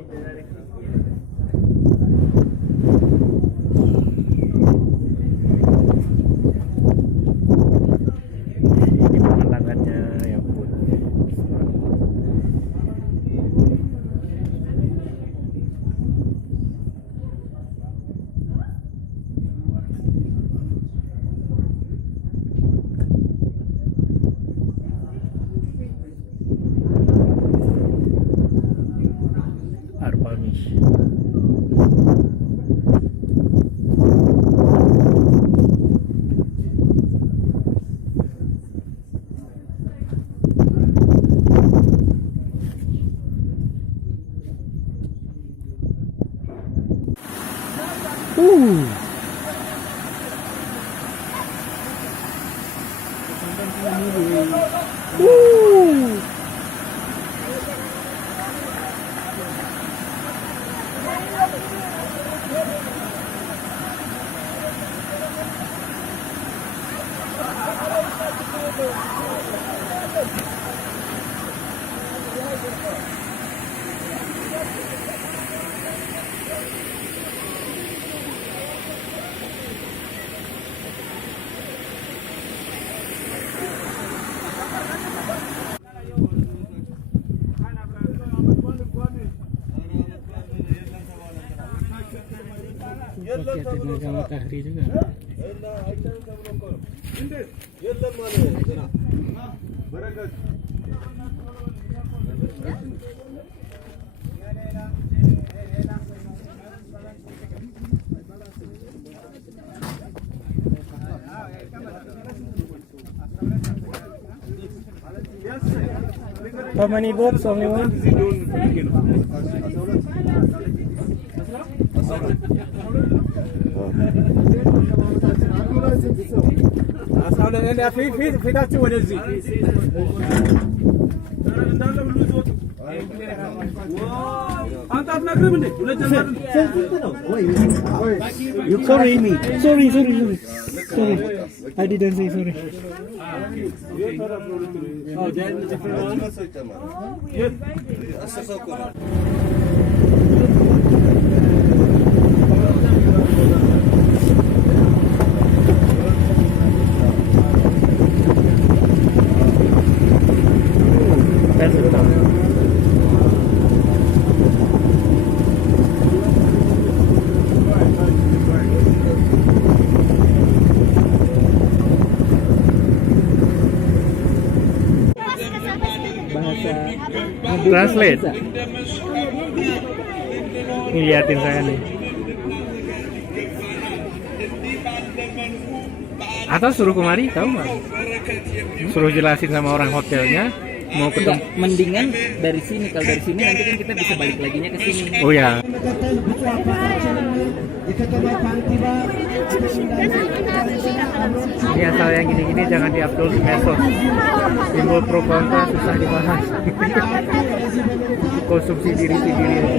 Ini pemandangannya ya ampun. Arpamis. Pakai tenaga matahari juga. How many boats? Only one? ፊታችሁ ወደዚህ አንተ አትነግርም እንዴ? Sorry, me. Sorry. I didn't say sorry. Translate. Ini liatin saya nih. Atau suruh kemari, tahu nggak? Suruh jelasin sama orang hotelnya. Mau ketemu. Mendingan dari sini, kalau dari sini nanti kan kita bisa balik laginya ke sini. Oh ya. Ini asal yang gini-gini jangan di-upload di medsos. Timbul pro kontra susah dibahas. Konsumsi diri sendiri.